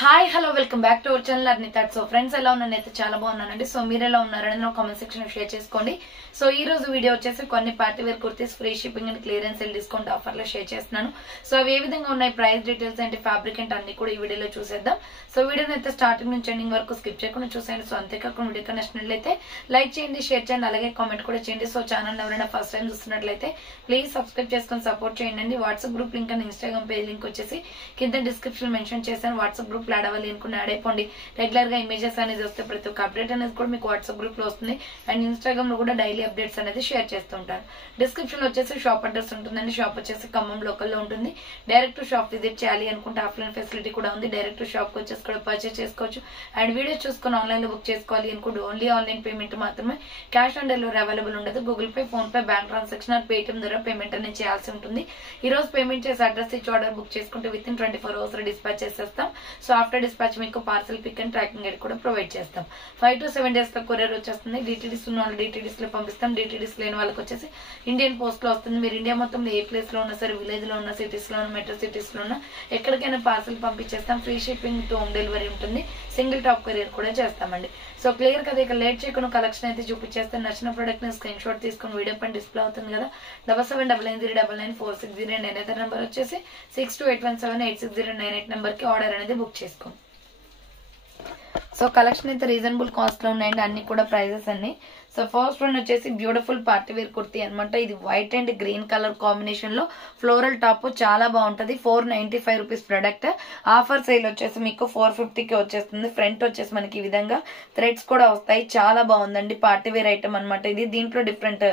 Hi hello welcome back to our channel Arnitha. So friends ఎలా ఉన్నానైతే చాలా బాగున్నానండి. సో మీరు ఎలా ఉన్నారని నా కామెంట్ సెక్షన్ షేర్ చేసుకోండి. సో ఈ రోజు వీడియో వచ్చేసి కొన్ని party wear kurtis free shipping and clearance sale discount offer లో షేర్ చేస్తున్నాను. సో అవి ఏ విధంగా ఉన్నాయి, ప్రైస్ డీటెయిల్స్ అంటే ఫ్యాబ్రిక్ అంటే అన్ని కూడా ఈ వీడియోలో చూసేద్దాం. సో వీడియోని అయితే స్టార్టింగ్ నుంచి ఎండింగ్ వరకు స్కిప్ చేయకుండా చూసేయండి. సో అంతేకాకుండా వీడియో నచ్చినట్లయితే లైక్ చేయండి, షేర్ చేయండి, అలాగే కామెంట్ కూడా చేయండి. సో ఛానల్ ఎవరైనా ఫస్ట్ టైం చూస్తున్నట్లయితే ప్లీజ్ సబ్స్క్రైబ్ చేసుకొని సపోర్ట్ చేయండి. WhatsApp group link and Instagram page link వచ్చేసి కింద డిస్క్రిప్షన్ మెన్షన్ చేశాను. వాట్సాప్ గ్రూప్ యాడ్ అవ్వాలి అనుకుని యాడ్ అయిపోండి. రెగ్యులర్ గా ఇమేజెస్ అనేది వస్తే ప్రతి ఒక్క అప్డేట్ అనేది కూడా మీకు వాట్సాప్ గ్రూప్ లో వస్తుంది. అండ్ ఇన్స్టాగ్రామ్ లో కూడా డైలీ అప్డేట్స్ అనేది షేర్ చేస్తూ ఉంటారు. డిస్క్రిప్షన్ లో వచ్చేసి షాప్ అడ్రస్ ఉంటుందండి. షాప్ వచ్చేసి ఖమ్మం లోకల్ లో ఉంటుంది. డైరెక్ట్ షాప్ విజిట్ చేయాలి అనుకుంటే ఆఫ్లైన్ ఫెసిలిటీ కూడా ఉంది. డైరెక్ట్ షాప్ కి వచ్చేసి కూడా పర్చేస్ చేసుకోవచ్చు. అండ్ వీడియో చూసుకొని ఆన్లైన్ లో బుక్ చేసుకోవాలి అనుకుంటే ఓన్లీ ఆన్లైన్ పేమెంట్ మాత్రమే, క్యాష్ ఆన్ డెలివరీ అవైలబుల్ ఉండదు. Google Pay, PhonePe, bank transaction or Paytm ద్వారా పేమెంట్ అనేది చేయాల్సి ఉంటుంది. ఈ రోజు పేమెంట్ చేసి అడ్రస్ ఇచ్చి ఆర్డర్ బుక్ చేసుకుంటే విత్ ఇన్ 24 hours డిస్పాచ్ చేసేస్తాం. సో ఆఫ్టర్ డిస్పాచ్ మీకు parcel pick and tracking ID కూడా ప్రొవైడ్ చేస్తాం. 5 to 7 days లో కొరియర్ వచ్చేస్తుంది. డిటిడిస్ ఉన్న వాళ్ళు డిటిడిస్ లో పంపిస్తాం. డిటిడిస్ లేని వాళ్ళకి వచ్చేసి ఇండియన్ పోస్ట్ లో వస్తుంది. మీరు ఇండియా మొత్తంలో ఏ ప్లేస్ లో ఉన్నా సరే, విలేజ్ లో ఉన్న, సిటీస్ లో ఉన్న, మెట్రో సిటీస్ లో ఉన్న ఎక్కడికైనా పార్సల్ పంపించేస్తాం. Free shipping to home delivery ఉంటుంది. సింగిల్ టాప్ కొరియర్ కూడా చేస్తామండి. సో క్లియర్ కదా, ఇక లేట్ చేయకుండా కలెక్షన్ అయితే చూపించేస్తే నచ్చిన ప్రొడక్ట్ ని స్క్రీన్ షాట్ తీసుకుని వీడియో పైన డిస్ప్లే అవుతుంది కదా, 7799099460 అండ్ ఏదైతే నెంబర్ వచ్చేసి 6281786098 నెంబర్ కి ఆర్డర్ అనేది బుక్ చేసుకోండి. సో కలెక్షన్ అయితే రీజనబుల్ కాస్ట్ లో ఉన్నాయండి, అన్ని కూడా ప్రైజెస్ అన్ని. సో ఫస్ట్ వన్ వచ్చేసి బ్యూటిఫుల్ పార్టీ వేర్ కుర్తీ అనమాట. ఇది white and green colour combination లో ఫ్లోరల్ టాప్ చాలా బాగుంటది. 495 రూపీస్ ప్రొడక్ట్. ఆఫర్ సేల్ వచ్చేసి మీకు 450కి వచ్చేస్తుంది. ఫ్రంట్ వచ్చేసి మనకి ఈ విధంగా థ్రెడ్స్ కూడా వస్తాయి. చాలా బాగుందండి, పార్టీ వేర్ ఐటమ్ అనమాట ఇది. దీంట్లో డిఫరెంట్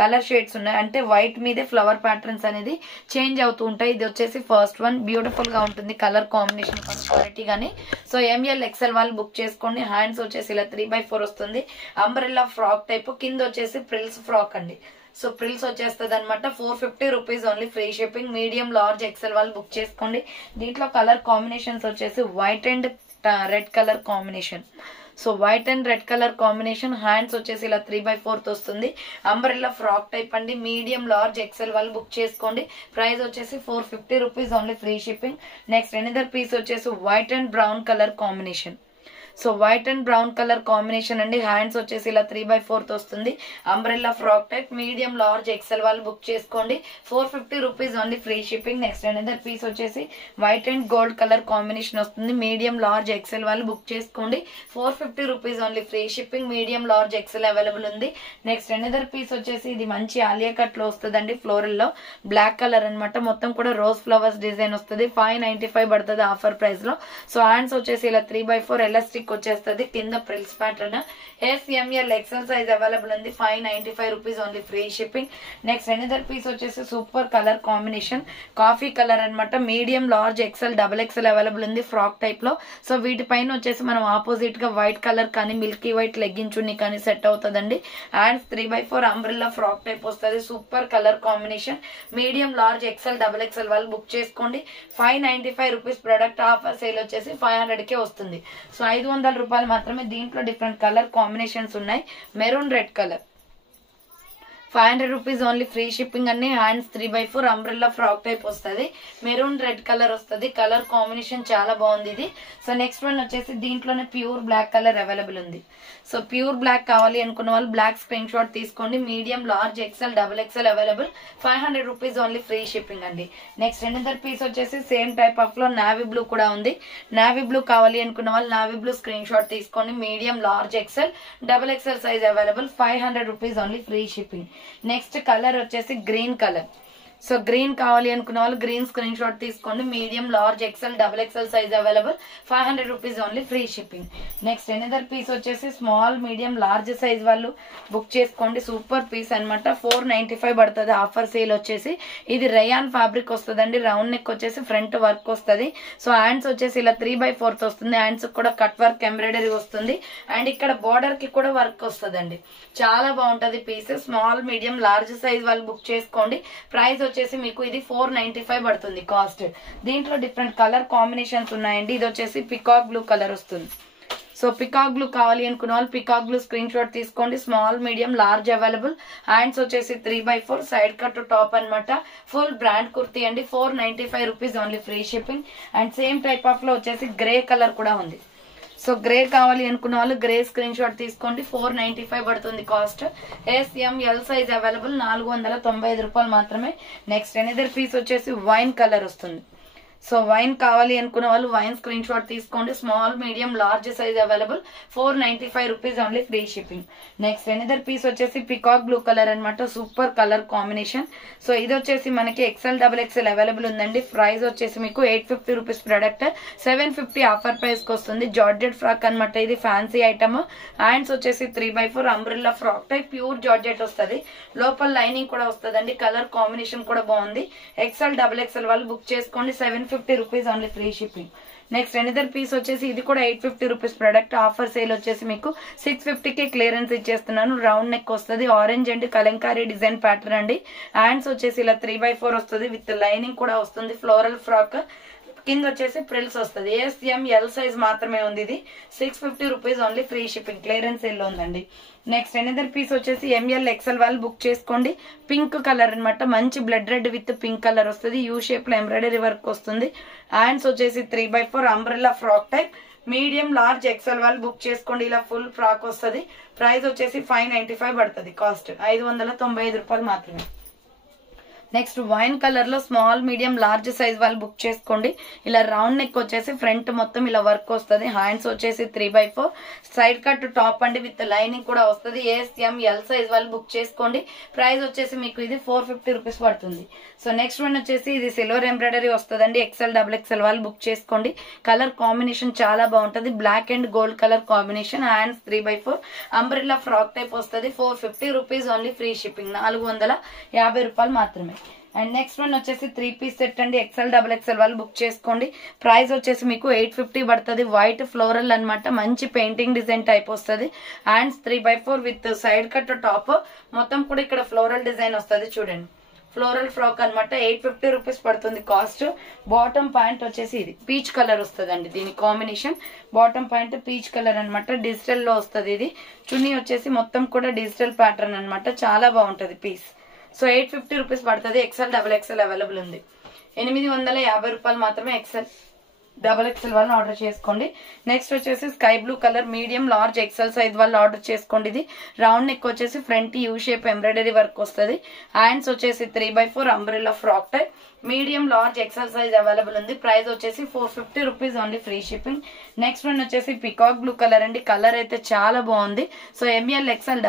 కలర్ షేడ్స్ ఉన్నాయి, అంటే వైట్ మీదే ఫ్లవర్ ప్యాటర్న్స్ అనేది చేంజ్ అవుతూ ఉంటాయి. ఇది వచ్చేసి ఫస్ట్ వన్, బ్యూటిఫుల్ గా ఉంటుంది కలర్ కాంబినేషన్ క్వాలిటీ గానీ. సో ML XL వాళ్ళు బుక్ చేసుకోండి. హ్యాండ్స్ వచ్చేసి ఇలా 3/4 వస్తుంది. అంబ్రెల్లా ఫ్రాక్ టైప్, కింద వచ్చేసి ప్రిల్స్ ఫ్రాక్ అండి. సో ప్రిల్స్ వచ్చేస్తుంది అనమాట. 450 rupees only, free shipping. Medium, large, XL వాళ్ళు బుక్ చేసుకోండి. దీంట్లో కలర్ కాంబినేషన్స్ వచ్చేసి white and red colour combination. So white and red colour combination. Hands వచ్చేసి ఇలా 3/4 వస్తుంది. అంబ్రెల్లా ఫ్రాక్ టైప్ అండి. మీడియం, లార్జ్, XL వాళ్ళు బుక్ చేసుకోండి. ప్రైస్ వచ్చేసి 450 rupees only, free shipping. Next another piece వచ్చేసి white and brown colour combination. So white and brown colour combination అండి. Hands వచ్చేసి ఇలా 3/4 వస్తుంది. Umbrella frock type, medium, large, XL వాళ్ళు బుక్ చేసుకోండి. 450 rupees only, free shipping. Next another piece వచ్చేసి white and gold colour combination వస్తుంది. Medium, large, XL వాళ్ళు book చేసుకోండి. 450 rupees only, free shipping. Medium, large, XL available ఉంది. Next another piece వచ్చేసి ఇది మంచి ఆలియా కట్ లో వస్తుందండి. ఫ్లోరల్ లో బ్లాక్ కలర్ అనమాట. మొత్తం కూడా రోజ్ ఫ్లవర్స్ డిజైన్ వస్తుంది. 595 పడుతుంది ఆఫర్ ప్రైస్ లో. సో హ్యాండ్స్ వచ్చేసి ఇలా 3/4 ఎలాస్టిక్ వచ్చేస్తుంది. కింద frills pattern. SML XL size available ఉంది. 595 rupees only, free shipping. Next another piece వచ్చేసి super colour combination, coffee colour అనమాట. మీడియం, లార్జ్, XL, XXL అవైలబుల్ ఉంది ఫ్రాక్ టైప్ లో. సో వీటిపైన వచ్చేసి మనం ఆపోజిట్ గా వైట్ కలర్ కానీ మిల్కీ వైట్ లెగ్గిన్ చున్నీ కానీ సెట్ అవుతుందండి. హ్యాండ్స్ 3/4 అంబ్రెల్లా ఫ్రాక్ టైప్ వస్తుంది. Super colour combination. Medium, large, XL, XXL వాళ్ళు బుక్ చేసుకోండి. 595 రూపీస్ ప్రొడక్ట్. ఆఫర్ సేల్ వచ్చేసి 500కే వస్తుంది. సో 500 రూపాయలు మాత్రమే. దీంట్లో డిఫరెంట్ కలర్ కాంబినేషన్స్ ఉన్నాయి. Maroon red colour, 500 rupees only, free shipping అన్ని. హ్యాండ్స్ 3/4 అంబ్రెల్లా ఫ్రాక్ టైప్ వస్తుంది. మెరూన్ రెడ్ కలర్ వస్తుంది. కలర్ కాంబినేషన్ చాలా బాగుంది ఇది. సో నెక్స్ట్ వన్ వచ్చేసి దీంట్లోనే ప్యూర్ బ్లాక్ కలర్ అవైలబుల్ ఉంది. సో ప్యూర్ బ్లాక్ కావాలి అనుకున్న వాళ్ళు బ్లాక్ స్క్రీన్ షాట్ తీసుకోండి. Medium, large, XL, XXL available. 500 rupees only, free shipping అండి. నెక్స్ట్ ఎనదర్ పీస్ వచ్చేసి సేమ్ టైప్ ఆఫ్ లో నావీ బ్లూ కూడా ఉంది. నావీ బ్లూ కావాలి అనుకున్న వాళ్ళు నావీ బ్లూ స్క్రీన్ షాట్ తీసుకోండి. Medium, large, XL, XXL size available. 500 rupees only, free shipping. Next colour వచ్చేసి గ్రీన్ కలర్. సో గ్రీన్ కావాలి అనుకున్న వాళ్ళు గ్రీన్ స్క్రీన్ షాట్ తీసుకోండి. Medium, large, XL, XXL size available. 500 rupees only, free shipping. Next another piece వచ్చేసి small, medium, large size వాళ్ళు book చేసుకోండి. Super piece అనమాట. 495 పడుతుంది ఆఫర్ సేల్ వచ్చేసి. ఇది రయాన్ ఫ్యాబ్రిక్ వస్తుందండి. రౌండ్ నెక్ వచ్చేసి ఫ్రంట్ వర్క్ వస్తుంది. సో హ్యాండ్స్ వచ్చేసి ఇలా 3/4 వస్తుంది. హ్యాండ్స్ కూడా కట్ వర్క్ ఎంబ్రాయిడరీ వస్తుంది. అండ్ ఇక్కడ బోర్డర్ కి కూడా వర్క్ వస్తుందండి. చాలా బాగుంటది piece. Small, medium, large size వాళ్ళు బుక్ చేసుకోండి. ప్రైస్ వచ్చేసి మీకు ఇది 495 పడుతుంది కాస్ట్. దీంట్లో డిఫరెంట్ కలర్ కాంబినేషన్స్ ఉన్నాయండి. ఇది వచ్చేసి పికాక్ బ్లూ కలర్ వస్తుంది. సో పికాక్ బ్లూ కావాలి అనుకున్న వాళ్ళు పికాక్ బ్లూ స్క్రీన్ షాట్ తీసుకోండి. Small medium large available. Hands వచ్చేసి 3/4 సైడ్ కట్ టాప్ అనమాట. ఫుల్ బ్రాండ్ కుర్తీ అండి. 495 rupees only free shipping. And same type of లో వచ్చేసి గ్రే కలర్ కూడా ఉంది. సో గ్రే కావాలి అనుకున్న వాళ్ళు గ్రే స్క్రీన్ షాట్ తీసుకోండి. 495 పడుతుంది కాస్ట్. SML size available. 495 రూపాయలు మాత్రమే. నెక్స్ట్ ఎనదర్ పీస్ వచ్చేసి వైన్ కలర్ వస్తుంది. సో వైన్ కావాలి అనుకున్న వాళ్ళు వైన్ స్క్రీన్ షాట్ తీసుకోండి. Small medium large size available. 495 rupees only free shipping. Next another piece వచ్చేసి పికాక్ బ్లూ కలర్ అనమాట. Super colour combination. సో ఇది వచ్చేసి మనకి XL అవైలబుల్ ఉందండి. ప్రైస్ వచ్చేసి మీకు 850 రూపీస్ ప్రొడక్ట్. 750 ఆఫర్ ప్రైస్ కి వస్తుంది. జార్జెట్ ఫ్రాక్ అనమాట. ఇది ఫ్యాన్సీ ఐటమ్. హ్యాండ్స్ వచ్చేసి 3/4 umbrella frock type pure georgette వస్తుంది. లోపల లైనింగ్ కూడా వస్తుందండి. కలర్ కాంబినేషన్ కూడా బాగుంది. XL వాళ్ళు బుక్ చేసుకోండి. 750 rupees only free shipping. Next another piece వచ్చేసి ఇది కూడా 850 రూపీస్ ప్రొడక్ట్. ఆఫర్ సేల్ వచ్చేసి మీకు 650కే క్లియరెన్స్ ఇచ్చేస్తున్నాను. రౌండ్ నెక్ వస్తుంది. Orange and Kalamkari design pattern అండి. హ్యాండ్స్ వచ్చేసి ఇలా 3/4 వస్తుంది. విత్ లైనింగ్ కూడా వస్తుంది. Floral frock. కింద వచ్చేసి ప్రిల్స్ వస్తుంది. SML సైజ్ మాత్రమే ఉంది. ఇది 650 rupees only free shipping. Clearance sale లో ఉందండి. నెక్స్ట్ ఎనదర్ పీస్ వచ్చేసి ML XL వాళ్ళు బుక్ చేసుకోండి. పింక్ కలర్ అనమాట. మంచి blood red with pink colour వస్తుంది. యూ షేప్ లో ఎంబ్రాయిడరీ వర్క్ వస్తుంది. హ్యాండ్స్ వచ్చేసి 3/4 umbrella frock type. Medium large XL వాళ్ళు బుక్ చేసుకోండి. ఇలా ఫుల్ ఫ్రాక్ వస్తుంది. ప్రైస్ వచ్చేసి 595 పడుతుంది. కాస్ట్ 595 రూపాయలు మాత్రమే. నెక్స్ట్ వైన్ కలర్ లో స్మాల్ మీడియం లార్జ్ సైజ్ వాళ్ళు బుక్ చేసుకోండి. ఇలా రౌండ్ నెక్ వచ్చేసి ఫ్రంట్ మొత్తం ఇలా వర్క్ వస్తుంది. హ్యాండ్స్ వచ్చేసి 3/4 సైడ్ కట్ టాప్ అండి. విత్ లైనింగ్ కూడా వస్తుంది. SML సైజ్ వాళ్ళు బుక్ చేసుకోండి. ప్రైస్ వచ్చేసి మీకు ఇది 450 రూపీస్ పడుతుంది. సో నెక్స్ట్ వన్ వచ్చేసి ఇది సిల్వర్ ఎంబ్రాయిడరీ వస్తుందండి. XL వాళ్ళు బుక్ చేసుకోండి. కలర్ కాంబినేషన్ చాలా బాగుంటుంది. Black and gold colour combination. Hands 3/4 umbrella frock type వస్తుంది. 450 రూపీస్ ఓన్లీ ఫ్రీ షిప్పింగ్. 450 రూపాయలు మాత్రమే. అండ్ నెక్స్ట్ వన్ వచ్చేసి 3 పీస్ సెట్ అండి. XL వాళ్ళు బుక్ చేసుకోండి. ప్రైస్ వచ్చేసి మీకు 850 పడుతుంది. వైట్ ఫ్లోరల్ అనమాట. మంచి పెయింటింగ్ డిజైన్ టైప్ వస్తుంది. Hands 3/4 with side cut top. మొత్తం కూడా ఇక్కడ ఫ్లోరల్ డిజైన్ వస్తుంది. చూడండి ఫ్లోరల్ ఫ్రాక్ అనమాట. 850 రూపీస్ పడుతుంది కాస్ట్. బాటమ్ పాయింట్ వచ్చేసి ఇది పీచ్ కలర్ వస్తుంది అండి. దీని combination bottom point peach colour అనమాట. డిజిటల్ లో వస్తుంది. ఇది చున్నీ వచ్చేసి మొత్తం కూడా డిజిటల్ ప్యాటర్న్ అనమాట. చాలా బాగుంటది పీస్. సో 850 రూపీస్ పడుతుంది. XL అవైలబుల్ ఉంది. 850 రూపాయలు మాత్రమే. XL వాళ్ళని ఆర్డర్ చేసుకోండి. నెక్స్ట్ వచ్చేసి sky blue colour medium large XL size వాళ్ళు ఆర్డర్ చేసుకోండి. ఇది రౌండ్ నెక్ వచ్చేసి front U shape embroidery work వస్తుంది. హ్యాండ్స్ వచ్చేసి 3/4 umbrella frock type. Medium large XL size available ఉంది. ప్రైస్ వచ్చేసి 450 rupees only free shipping. Next one వచ్చేసి peacock blue colour అండి. కలర్ అయితే చాలా బాగుంది. సో ML XL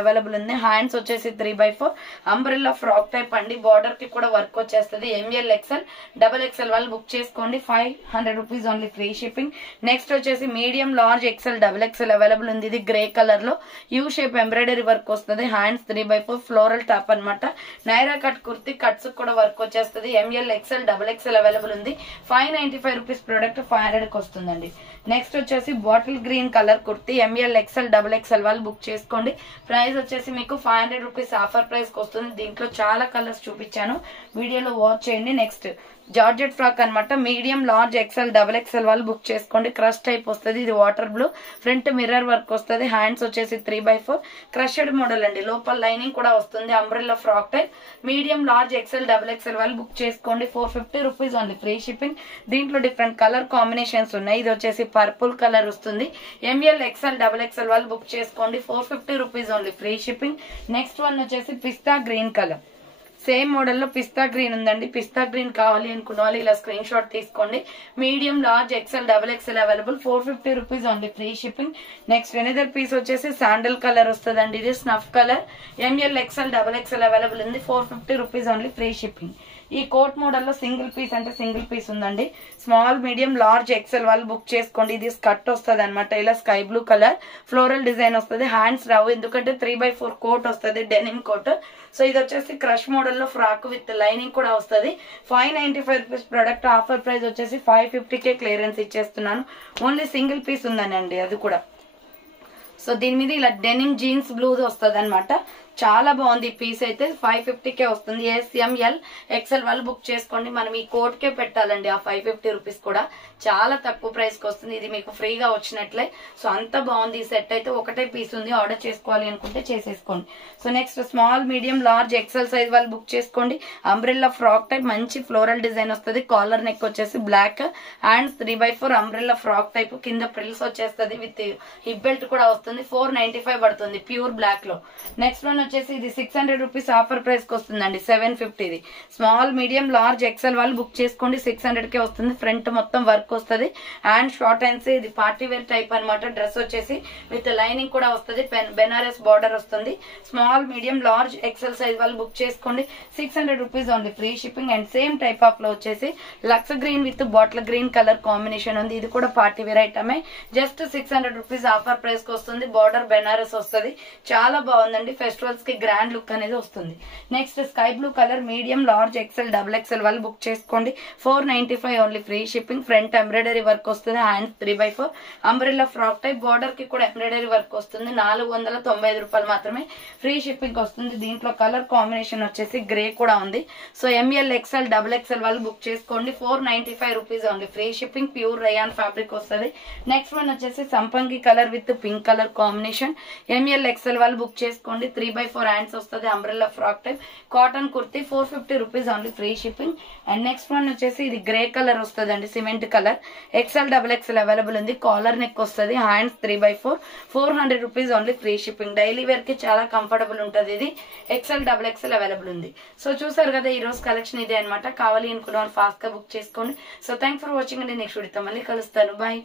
అవైలబుల్ ఉంది. హ్యాండ్స్ వచ్చేసి 3/4 అంబ్రెల్లా ఫ్రాక్ టైప్ అండి. బార్డర్ కి కూడా వర్క్ వచ్చేస్తుంది. ML XL వాళ్ళు బుక్ చేసుకోండి. 500 rupees only free shipping. Next వచ్చేసి మీడియం లార్జ్ XL అవైలబుల్ ఉంది. ఇది గ్రే కలర్ లో యూ షేప్ ఎంబ్రాయిడరీ వర్క్ వస్తుంది. హ్యాండ్స్ 3/4 ఫ్లోరల్ టాప్ అనమాట. నైరా కట్ కుర్తి కట్స్ కూడా వర్క్ వచ్చేస్తుంది. ML XL అవైలబుల్ ఉంది. 595 రూపీస్ ప్రొడక్ట్ 500 కి వస్తుందండి. నెక్స్ట్ వచ్చేసి bottle green colour kurti. ML XL వాళ్ళు బుక్ చేసుకోండి. ప్రైస్ వచ్చేసి మీకు 500 రూపీస్ ఆఫర్ ప్రైస్ కి వస్తుంది. దీంట్లో చాలా కలర్స్ చూపించాను. వీడియోలో వాచ్ చేయండి. నెక్స్ట్ జార్జెట్ ఫ్రాక్ అనమాట. మీడియం లార్జ్ XL వాళ్ళు బుక్ చేసుకోండి. క్రష్ టైప్ వస్తుంది. ఇది water blue. Front mirror work వస్తుంది. హ్యాండ్స్ వచ్చేసి 3/4 క్రషెడ్ మోడల్ అండి. లోపల లైనింగ్ కూడా వస్తుంది. Umbrella frock type. Medium large XL వాళ్ళు బుక్ చేసుకోండి. 450 రూపీస్ ఓన్లీ ఫ్రీ షిప్పింగ్. దీంట్లో డిఫరెంట్ కలర్ కాంబినేషన్స్ ఉన్నాయి. ఇది వచ్చేసి పర్పుల్ కలర్ వస్తుంది. ML XL వాళ్ళు బుక్ చేసుకోండి. 450 rupees only free shipping. Next one వచ్చేసి పిస్తా గ్రీన్ కలర్. సేమ్ మోడల్ లో పిస్తా గ్రీన్ ఉందండి. పిస్తా గ్రీన్ కావాలి అనుకున్న వాళ్ళు ఇలా స్క్రీన్ షాట్ తీసుకోండి. Medium large XL available. 450 rupees only free shipping. Next another piece వచ్చేసి శాండల్ కలర్ వస్తుందండి. ఇది snuff colour. ML XL available ఉంది. 450 రూపీస్ ఓన్లీ ఫ్రీ షిప్పింగ్. ఈ కోట్ మోడల్ లో సింగిల్ పీస్ అంటే సింగిల్ పీస్ ఉందండి. స్మాల్ మీడియం లార్జ్ XL వాళ్ళు book చేసుకోండి. ఇది స్కర్ట్ వస్తుంది అనమాట. ఇలా sky blue colour floral design వస్తుంది. హ్యాండ్స్ రావు ఎందుకంటే 3/4 కోట్ వస్తుంది. Denim coat. సో ఇది వచ్చేసి క్రష్ మోడల్ లో ఫ్రాక్ విత్ లైనింగ్ కూడా వస్తుంది. 595 రూపీస్ ప్రొడక్ట్. ఆఫర్ ప్రైస్ వచ్చేసి 550కే క్లియరెన్స్ ఇచ్చేస్తున్నాను. ఓన్లీ సింగిల్ పీస్ ఉందండి అది కూడా. సో దీని మీద ఇలా డెనిమ్ జీన్స్ బ్లూజ్ వస్తుంది అనమాట. చాలా బాగుంది ఈ పీస్ అయితే 550కే వస్తుంది. SML XL వాళ్ళు బుక్ చేసుకోండి. మనం ఈ కోట్కే పెట్టాలండి ఆ 550 రూపీస్ కూడా, చాలా తక్కువ ప్రైస్ కి వస్తుంది. ఇది మీకు ఫ్రీగా వచ్చినట్లే. సో అంత బాగుంది ఈ సెట్ అయితే. ఒకటే పీస్ ఉంది, ఆర్డర్ చేసుకోవాలి అనుకుంటే చేసేసుకోండి. So next small medium large XL size వాళ్ళు బుక్ చేసుకోండి. అంబ్రెల్లా ఫ్రాక్ టైప్ మంచి ఫ్లోరల్ డిజైన్ వస్తుంది. కాలర్ నెక్ వచ్చేసి black and 3/4 umbrella frock type, కింద ప్రిల్స్ వచ్చేస్తుంది విత్ హిప్ బెల్ట్ కూడా వస్తుంది. 495 పడుతుంది ప్యూర్ బ్లాక్ లో. నెక్స్ట్ వన్ వచ్చేసి ఇది 600 రూపీస్ ఆఫర్ ప్రైస్ కి వస్తుందండి. 750 ఇది. స్మాల్ మీడియం లార్జ్ ఎక్సెల్ వాళ్ళు బుక్ చేసుకోండి. 600కే వస్తుంది. ఫ్రంట్ మొత్తం వర్క్ వస్తుంది అండ్ షార్ట్ హ్యాండ్స్. ఇది పార్టీ వేర్ టైప్ అనమాట. డ్రెస్ వచ్చేసి విత్ లైనింగ్ కూడా వస్తుంది. బెనారస్ బార్డర్ వస్తుంది. Small medium large XL size వాళ్ళు బుక్ చేసుకోండి. 600 rupees only, free shipping. And same type of లో వచ్చేసి lux green with bottle green colour combination ఉంది. ఇది కూడా పార్టీ వేర్ ఐటమే. జస్ట్ 600 రూపీస్ ఆఫర్ ప్రైస్ కి వస్తుంది. బార్డర్ బెనారస్ వస్తుంది. చాలా బాగుందండి. ఫెస్టివల్స్ కి గ్రాండ్ లుక్ అనేది వస్తుంది. Next sky blue colour medium large XL double XL వాళ్ళు బుక్ చేసుకోండి. 495 only, free shipping. Front embroidery work వస్తుంది. Hand 3/4 umbrella frock type. Border కి కూడా ఎంబ్రాయిడరీ వర్క్ వస్తుంది. 495 రూపాయలు మాత్రమే, ఫ్రీ షిప్పింగ్ వస్తుంది. దీంట్లో కలర్ కాంబినేషన్ వచ్చేసి గ్రే కూడా ఉంది. So ML XL double XL వాళ్ళు బుక్ చేసుకోండి. 495 rupees only, free shipping. Pure rayon fabric వస్తుంది. నెక్స్ట్ వన్ వచ్చేసి సంపంగి colour with pink colour combination. ML XL వాళ్ళు బుక్ చేసుకోండి. 3/4 హ్యాండ్స్ వస్తుంది. Umbrella frock type cotton kurti. 450 rupees only, free shipping. And next one వచ్చేసి ఇది గ్రే కలర్ వస్తుంది అండి, cement colour. XL double XL available ఉంది. కాలర్ నెక్ వస్తుంది. Hands 3/4, 400 rupees only, free shipping. Daily wear కి చాలా కంఫర్టబుల్ ఉంటుంది. ఇది XL డబుల్ ఎక్సెల్ అవైలబుల్ ఉంది. సో చూసారు కదా, ఈ రోజు కలెక్షన్ ఇదే అనమాట. కావాలి అనుకున్న వాళ్ళు ఫాస్ట్ గా బుక్ చేసుకోండి. సో థ్యాంక్స్ ఫర్ వాచింగ్ అండి. నెక్స్ట్ వీడియోతో మళ్ళీ కలుస్తాను. బాయ్.